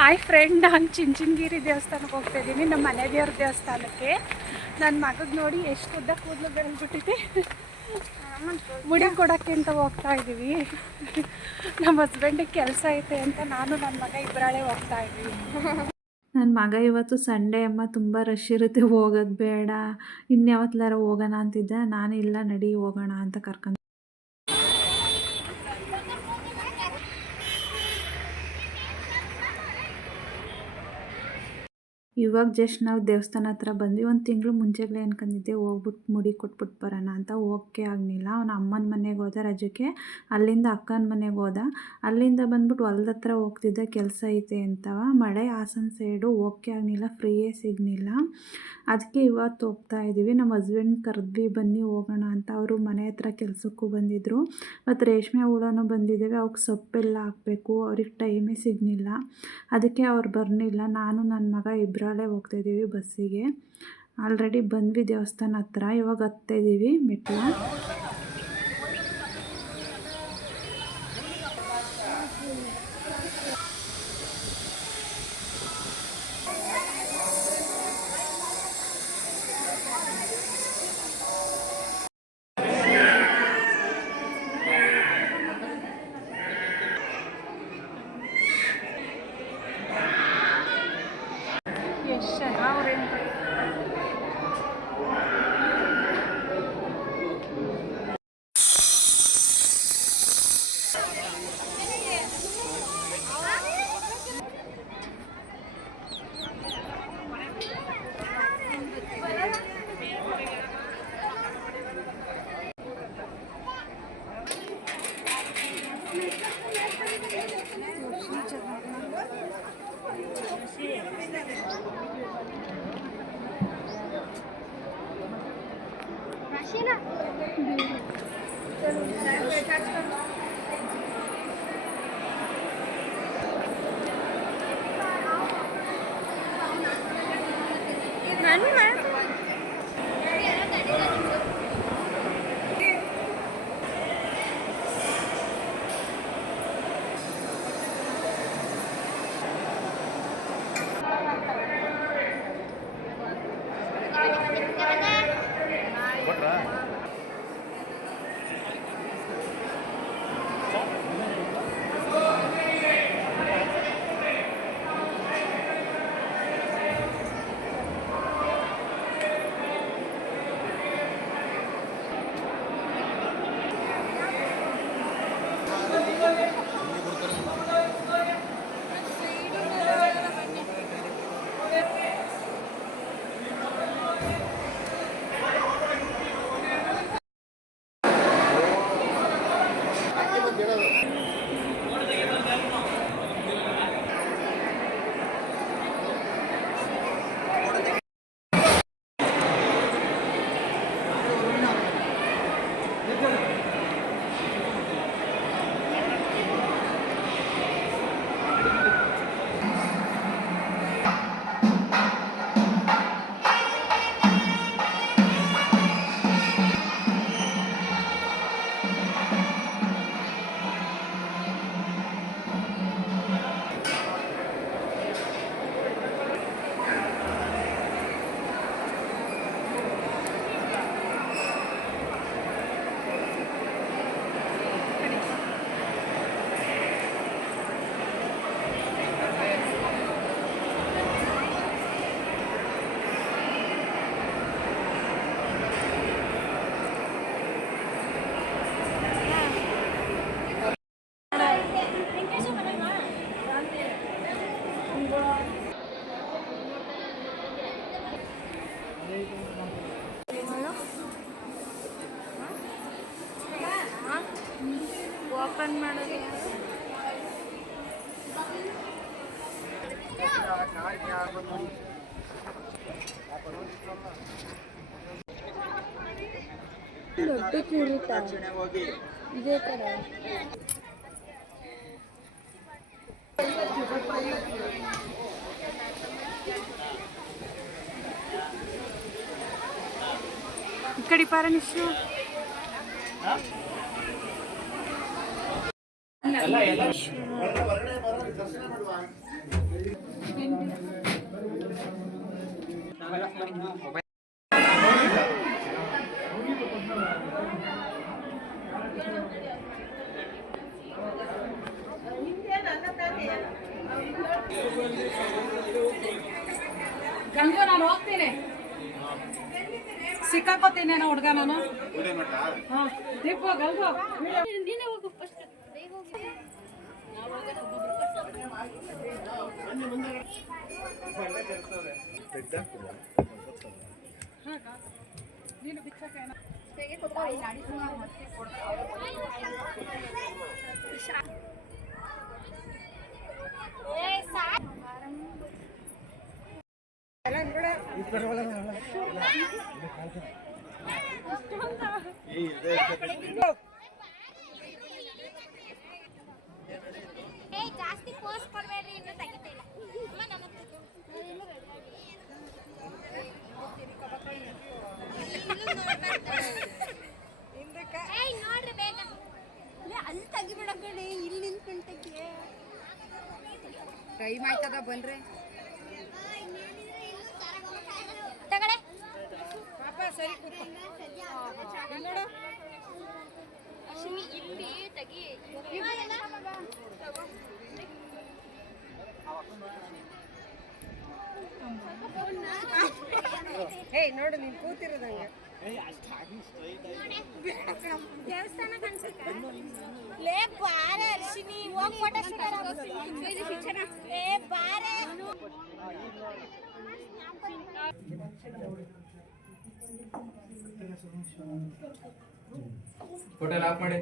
Hi friend, ನಾನು ಚಿಂಚನಗಿರಿ ದೇವಸ್ಥಾನಕ್ಕೆ ಹೋಗ್ತಾ ಇದ್ದೀನಿ, ನಮ್ಮ ಮನೆ ದೇವ್ರ ದೇವಸ್ಥಾನಕ್ಕೆ. ನನ್ನ ಮಗಗೆ ನೋಡಿ ಎಷ್ಟು ಉದ್ದ ಕೂದಲು ಬೆಳೆದ್ಬಿಟ್ಟಿದೆ. ಮುಡಿ ಕೊಡೋಕ್ಕೆ ಅಂತ ಹೋಗ್ತಾ ಇದ್ದೀವಿ. ನಮ್ಮ ಹಸ್ಬೆಂಡಿಗೆ ಕೆಲಸ ಐತೆ ಅಂತ ನಾನು ನನ್ನ ಮಗ ಇಬ್ಬರಾಳೆ ಹೋಗ್ತಾ ಇದ್ದೀವಿ. ನನ್ನ ಮಗ ಇವತ್ತು ಸಂಡೇ ಅಮ್ಮ ತುಂಬ ರಶ್ ಇರುತ್ತೆ, ಹೋಗೋದು ಬೇಡ, ಇನ್ಯಾವತ್ತಲಾರ ಹೋಗೋಣ ಅಂತಿದ್ದೆ. ನಾನು ಇಲ್ಲ ನಡಿ ಹೋಗೋಣ ಅಂತ ಕರ್ಕೊಂಡು. ಇವಾಗ ಜಸ್ಟ್ ನಾವು ದೇವಸ್ಥಾನ ಹತ್ರ ಬಂದ್ವಿ. ಒಂದು ತಿಂಗಳು ಮುಂಚೆಗಳೇ ಅನ್ಕೊಂಡಿದ್ದೆ ಹೋಗ್ಬಿಟ್ಟು ಮುಡಿ ಕೊಟ್ಬಿಟ್ಟು ಬರೋಣ ಅಂತ. ಹೋಗೋಕ್ಕೆ ಆಗಲಿಲ್ಲ. ಅವನ ಅಮ್ಮನ ಮನೆಗೆ ಹೋದ ರಜಕ್ಕೆ, ಅಲ್ಲಿಂದ ಅಕ್ಕನ ಮನೆಗೆ ಹೋದ. ಅಲ್ಲಿಂದ ಬಂದ್ಬಿಟ್ಟು ಹೊಲ್ದ ಹತ್ರ ಹೋಗ್ತಿದ್ದೆ, ಕೆಲಸ ಐತೆ ಅಂತ. ಮಳೆ ಹಾಸನ ಸೈಡು, ಹೋಗೋಕ್ಕೆ ಆಗಲಿಲ್ಲ, ಫ್ರೀಯೇ ಸಿಗಲಿಲ್ಲ. ಅದಕ್ಕೆ ಇವತ್ತು ಹೋಗ್ತಾ ಇದ್ದೀವಿ. ನಮ್ಮ ಹಸ್ಬೆಂಡ್ ಕರೆದ್ವಿ, ಬನ್ನಿ ಹೋಗೋಣ ಅಂತ. ಅವರು ಮನೆ ಹತ್ರ ಕೆಲಸಕ್ಕೂ ಬಂದಿದ್ದರು. ಮತ್ತು ರೇಷ್ಮೆ ಹುಳನೂ ಬಂದಿದ್ದೇವೆ, ಅವಕ್ಕೆ ಸೊಪ್ಪೆಲ್ಲ ಹಾಕಬೇಕು. ಅವ್ರಿಗೆ ಟೈಮೇ ಸಿಗಲಿಲ್ಲ, ಅದಕ್ಕೆ ಅವ್ರು ಬರಲಿಲ್ಲ. ನಾನು ನನ್ನ ಮಗ ಇಬ್ಬರಲ್ಲೇ ಹೋಗ್ತಾಯಿದ್ದೀವಿ ಬಸ್ಸಿಗೆ. ಆಲ್ರೆಡಿ ಬಂದ್ವಿ ದೇವಸ್ಥಾನ ಹತ್ರ, ಇವಾಗ ಹತ್ತಿದ್ದೀವಿ ಮೆಟ್ಲ. ಎಷ್ಟು ಚೆನ್ನಾಗಿ ಓಪನ್ ಮಾಡೋದು ದೊಡ್ಡ ಕಿರೀಟ ಇದೇ ಥರ. ಇಕ್ಕಡಿ ಪಾರ ನಿಶು ಗಂಗು ನಾನು ಹೋಗ್ತೀನಿ, ಸಿಕ್ಕಾಕೋತೀನಿ ಏನೋ ಹುಡುಗ ನಾನು. ಹಾಂ ದೀಪು ಗಂಗು ನೀನೇ ಹೋಗು ಫಸ್ಟ್. ನೀನು ಬಿಚ್ಚಕೇನ ಜಾಸ್ತಿ ಪೋಸ್ಟ್ ಕೊಡ್ಬೇಡ್ರಿ, ಇನ್ನು ತೆಗಿತಿಲ್ಲ. ನೋಡ್ರಿ ಬೇಗ ಅಲ್ಲಿ ತೆಗಿಬಿಡಬೇಡಿ, ಇಲ್ಲಿ ನಿಂತ್ಕೊಂಡಕ್ಕೆ ಟೈಮ್ ಆಯ್ತದ ಬನ್ರಿ. ತಗಡೆ ಪಾಪ ಸರಿ ನೋಡು. ಅಶ್ವಿನಿ ಇಲ್ಲಿ ತೆಗಿ. ಹೇ ನೋಡು ನೀನು ಕೂತಿರೋದಂಗೆ. ದೇವಸ್ಥಾನ ಕಾಣಿಸುತ್ತೆ. ಲೇ ಬಾರೆ ಅರ್ಶಿನಿ, ಹೋಗಿ ಫೋಟೋ ಶೂಟ್ ಲೇ ಬಾರೆ. ಫೋಟೋ ಲಾಕ್ ಮಾಡಿ.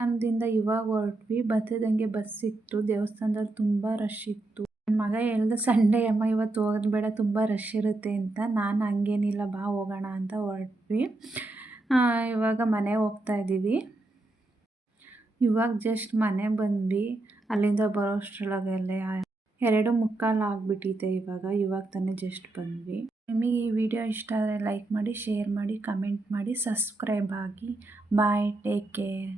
ದೇವಸ್ಥಾನದಿಂದ ಇವಾಗ ಹೊರಟ್ವಿ. ಬರ್ತಿದ್ದಂಗೆ ಬಸ್ ಸಿಕ್ತು. ದೇವಸ್ಥಾನದಲ್ಲಿ ತುಂಬ ರಶ್ ಇತ್ತು. ನನ್ನ ಮಗ ಹೇಳ್ದ ಸಂಡೇ ಅಮ್ಮ ಇವತ್ತು ಹೋಗೋದು ಬೇಡ, ತುಂಬ ರಶ್ ಇರುತ್ತೆ ಅಂತ. ನಾನು ಹಂಗೇನಿಲ್ಲ ಬಾ ಹೋಗೋಣ ಅಂತ ಹೊರಟ್ವಿ. ಇವಾಗ ಮನೆಗೆ ಹೋಗ್ತಾ ಇದ್ದೀವಿ. ಇವಾಗ ಜಸ್ಟ್ ಮನೆಗೆ ಬಂದ್ವಿ. ಅಲ್ಲಿಂದ ಬರೋಷ್ಟ್ರೊಳಗಲ್ಲೇ 2:45 ಆಗಿಬಿಟ್ಟಿದೆ. ಇವಾಗ ತಾನೇ ಜಸ್ಟ್ ಬಂದ್ವಿ. ನಿಮಗೆ ಈ ವಿಡಿಯೋ ಇಷ್ಟ ಆದರೆ ಲೈಕ್ ಮಾಡಿ, ಶೇರ್ ಮಾಡಿ, ಕಮೆಂಟ್ ಮಾಡಿ, ಸಬ್ಸ್ಕ್ರೈಬ್ ಆಗಿ. ಬಾಯ್, ಟೇಕ್ ಕೇರ್.